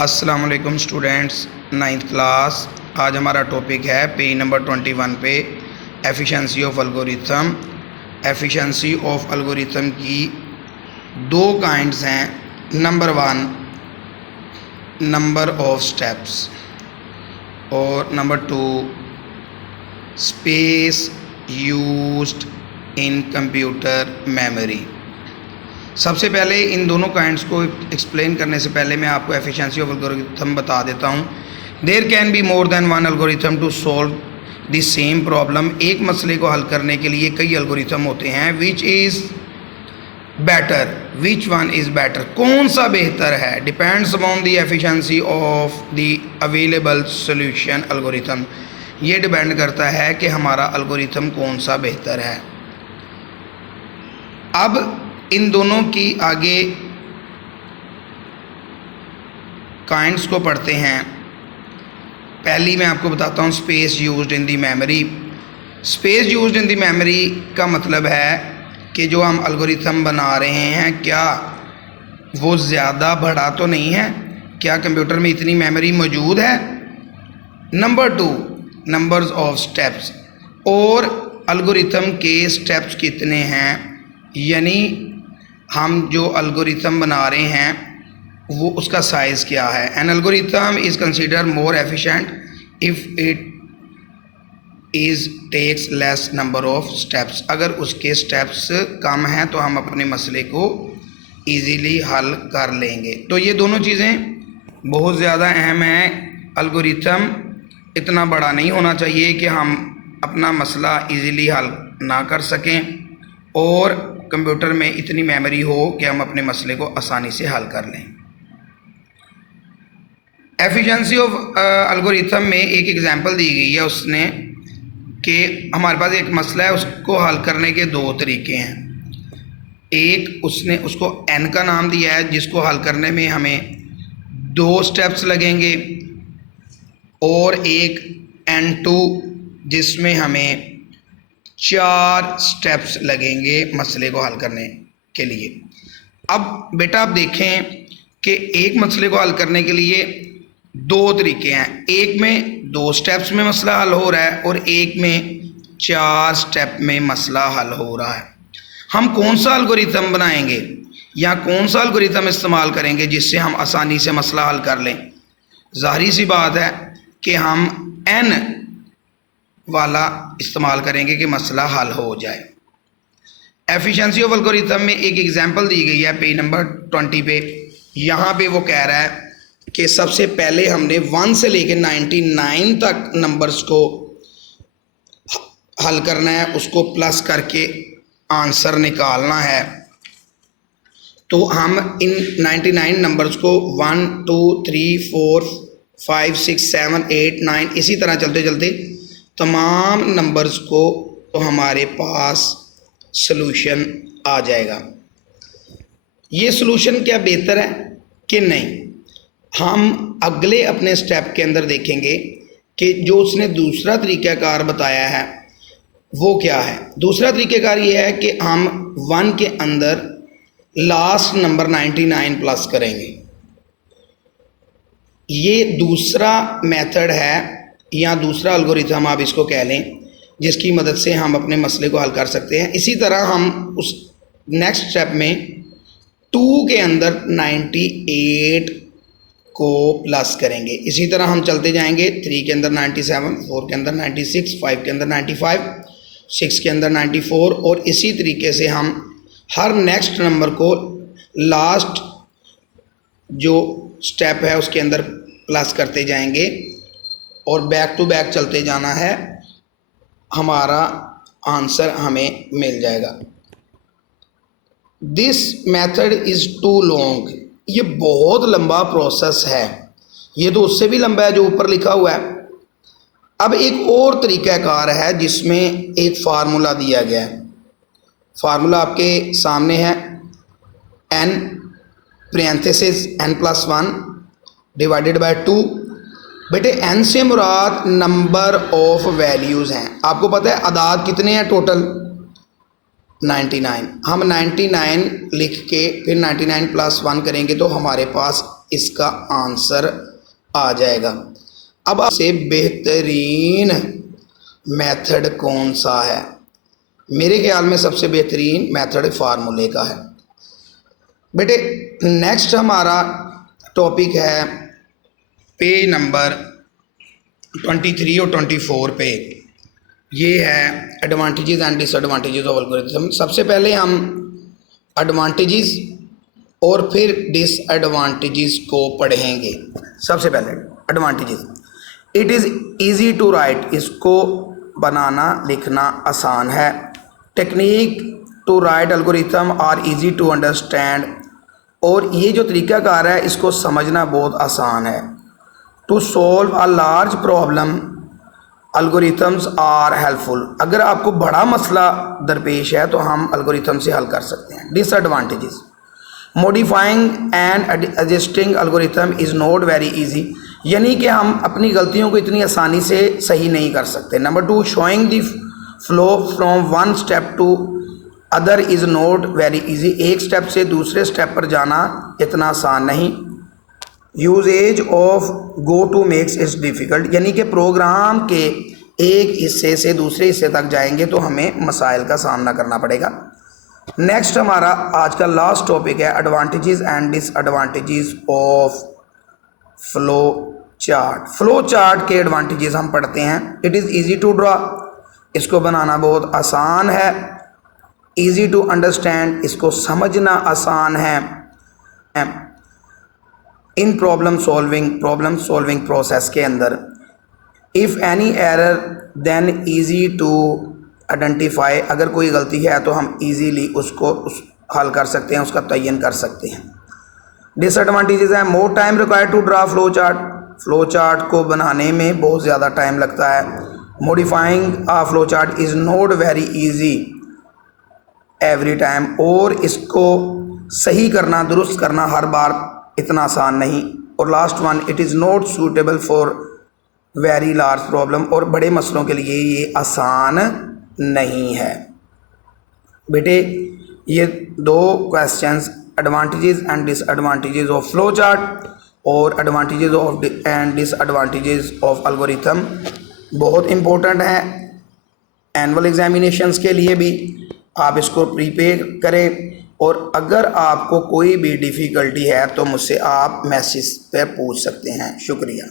अस्सलाम वालेकुम students, ninth class. आज हमारा टॉपिक है पेज नंबर 21 पे efficiency of algorithm. Efficiency of algorithm की दो काइंड्स हैं। नंबर 1 नंबर ऑफ स्टेप्स और number 2 space used in computer memory. सबसे पहले इन दोनों काइंड्स को एक्सप्लेन करने से पहले मैं आपको एफिशिएंसी ऑफ एल्गोरिथम बता देता हूँ। There can be more than one algorithm to solve the same problem. एक मसले को हल करने के लिए कई एल्गोरिथम होते हैं। Which is better, which one is better, कौन सा बेहतर है, depends upon the efficiency of the available solution algorithm. ये डिपेंड करता है कि हमारा एल्गोरिथम कौन सा बेहतर है। अब इन दोनों की आगे काइंड्स को पढ़ते हैं। पहली मैं आपको बताता हूँ space used in the memory. Space used in the memory का मतलब है कि जो हम एल्गोरिथम बना रहे हैं क्या वो ज़्यादा बड़ा तो नहीं है, क्या कंप्यूटर में इतनी मेमोरी मौजूद है। नंबर 2 नंबर्स ऑफ स्टेप्स, और एल्गोरिथम के स्टेप्स कितने हैं, यानी हम जो एल्गोरिथम बना रहे हैं वो उसका साइज़ क्या है। An algorithm is consider more efficient if it is takes less number of steps. अगर उसके स्टेप्स कम हैं तो हम अपने मसले को इजीली हल कर लेंगे। तो ये दोनों चीज़ें बहुत ज़्यादा अहम हैं। एल्गोरिथम इतना बड़ा नहीं होना चाहिए कि हम अपना मसला इजीली हल ना कर सकें, और कंप्यूटर में इतनी मेमोरी हो कि हम अपने मसले को आसानी से हल कर लें। एफिशिएंसी ऑफ एल्गोरिथम में एक एग्जांपल दी गई है उसने कि हमारे पास एक मसला है, उसको हल करने के दो तरीके हैं। एक उसने उसको n का नाम दिया है जिसको हल करने में हमें 2 स्टेप्स लगेंगे, और एक n2 जिसमें हमें 4 स्टेप्स लगेंगे मसले को हल करने के लिए। अब बेटा आप देखें कि एक मसले को हल करने के लिए 2 तरीके हैं। एक में 2 स्टेप्स में मसला हल हो रहा है और एक में 4 स्टेप में मसला हल हो रहा है। हम कौन सा एल्गोरिथम बनाएंगे या कौन सा एल्गोरिथम इस्तेमाल करेंगे जिससे हम आसानी से मसला हल कर लें। ज़ाहिर सी बात है कि हम n वाला इस्तेमाल करेंगे कि मसला हल हो जाए। एफिशिएंसी ऑफ एल्गोरिथम में एक एग्जांपल दी गई है पेज नंबर 20 पे। यहाँ पे वो कह रहा है कि सबसे पहले हमने 1 से लेकर 99 तक नंबर्स को हल करना है, उसको प्लस करके आंसर निकालना है। तो हम इन 99 नंबर्स को 1 2 3 4 5 6 7 8 9 इसी तरह चलते चलते तमाम नंबर्स को तो हमारे पास सलूशन आ जाएगा। ये सलूशन क्या बेहतर है कि नहीं, हम अगले अपने स्टेप के अंदर देखेंगे कि जो उसने दूसरा तरीक़ाकार बताया है वो क्या है। दूसरा तरीक़ाकार ये है कि हम 1 के अंदर लास्ट नंबर 99 प्लस करेंगे। ये दूसरा मेथड है या दूसरा एल्गोरिथम आप इसको कह लें जिसकी मदद से हम अपने मसले को हल कर सकते हैं। इसी तरह हम उस नेक्स्ट स्टेप में 2 के अंदर 98 को प्लस करेंगे। इसी तरह हम चलते जाएंगे 3 के अंदर 97, 4 के अंदर 96, 5 के अंदर 95, 6 के अंदर 94, और इसी तरीके से हम हर नेक्स्ट नंबर को लास्ट जो स्टेप है उसके अंदर प्लस करते जाएंगे और बैक टू बैक चलते जाना है, हमारा आंसर हमें मिल जाएगा। This method is too long, ये बहुत लंबा प्रोसेस है, ये तो उससे भी लंबा है जो ऊपर लिखा हुआ है। अब एक और तरीक़ाकार है जिसमें एक फार्मूला दिया गया है। फार्मूला आपके सामने है, n parenthesis n+1 divided by 2। बेटे n से मुराद नंबर ऑफ वैल्यूज़ हैं। आपको पता है अदाद कितने हैं टोटल, 99। हम 99 लिख के फिर 99 + 1 करेंगे तो हमारे पास इसका आंसर आ जाएगा। अब आपसे बेहतरीन मेथड कौन सा है? मेरे ख्याल में सबसे बेहतरीन मेथड फार्मूले का है। बेटे नेक्स्ट हमारा टॉपिक है पेज नंबर 23 और 24 पे, ये है advantages and disadvantages of algorithm. सबसे पहले हम एडवांटेजेस और फिर डिसएडवांटेजेस को पढ़ेंगे। सबसे पहले advantages, it is easy to write, इसको बनाना लिखना आसान है। Technique to write algorithm are easy to understand, और ये जो तरीक़ाकार है इसको समझना बहुत आसान है। To solve a large problem algorithms are helpful, अगर आपको बड़ा मसला दरपेश है तो हम एल्गोरिथम से हल कर सकते हैं। Disadvantages, modifying and adjusting algorithm is not very easy, यानी कि हम अपनी गलतियों को इतनी आसानी से सही नहीं कर सकते। Number 2, showing the flow from one step to other is not very easy, एक स्टेप से दूसरे स्टेप पर जाना इतना आसान नहीं। Uses of go to makes it's difficult, यानी कि प्रोग्राम के एक हिस्से से दूसरे हिस्से तक जाएंगे तो हमें मसाइल का सामना करना पड़ेगा। नेक्स्ट हमारा आज का लास्ट टॉपिक है advantages and disadvantages of flow chart. Flow chart के एडवांटेजेस हम पढ़ते हैं। It is easy to draw, इसको बनाना बहुत आसान है। ईजी टू अंडरस्टैंड, इसको समझना आसान है। इन प्रॉब्लम सॉल्विंग प्रोसेस के अंदर, if any error then easy to identify, अगर कोई गलती है तो हम ईजीली उसको हल कर सकते हैं, उसका तयन कर सकते हैं। डिसएडवांटेजेस है, more time required to draw flow chart को बनाने में बहुत ज़्यादा टाइम लगता है। Modifying a flow chart is not very easy every time, और इसको सही करना, दुरुस्त करना हर बार इतना आसान नहीं। और last one, it is not suitable for very large problem, और बड़े मसलों के लिए ये आसान नहीं है। बेटे ये दो questions, advantages and disadvantages of flow chart और advantages of and disadvantages of algorithm, बहुत इम्पोर्टेंट है एनुअल एग्जामिनेशंस के लिए भी। आप इसको प्रिपेयर करें, और अगर आपको कोई भी डिफ़िकल्टी है तो मुझसे आप मैसेज पर पूछ सकते हैं। शुक्रिया।